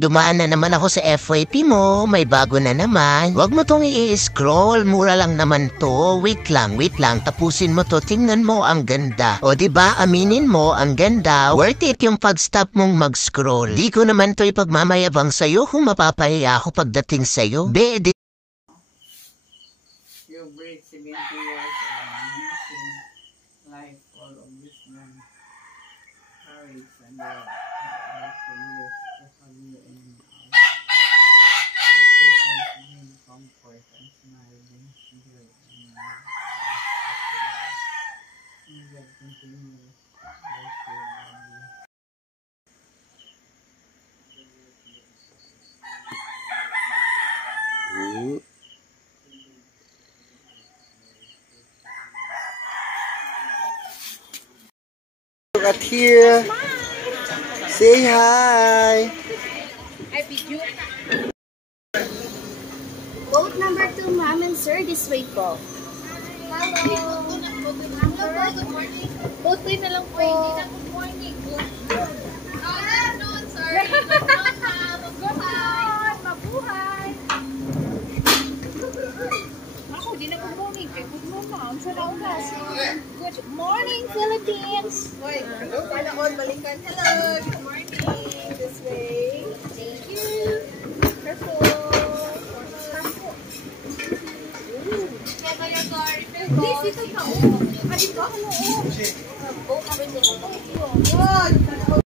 Dumaan na naman ako sa FYP mo, may bago na naman. Huwag mo tong i-scroll, mura lang naman to. Wait lang, tapusin mo to, tingnan mo ang ganda. O diba, aminin mo, ang ganda, worth it yung pag-stop mong mag-scroll. Di ko naman to ipagmamayabang sa'yo kung mapapahiya ako pagdating sa'yo. You breathe 70 years of amazing life, all of this man, courage and love. Comfort and smiling, good and love. God continues Look at here. Say hi. I beat you. Boat number 2, ma'am and sir, this way po. Hello. Good morning. Boat way na lang po. Good morning. Good afternoon, sir. Mabuhay. Mabuhay. Ako, di na good morning. Good morning. Sa naulas. Good morning, Philippines. Sana all balikan. Hello. Good morning. This way. Thank you. Careful. Please, ito ka. Dito? Ano? Oh, kami din.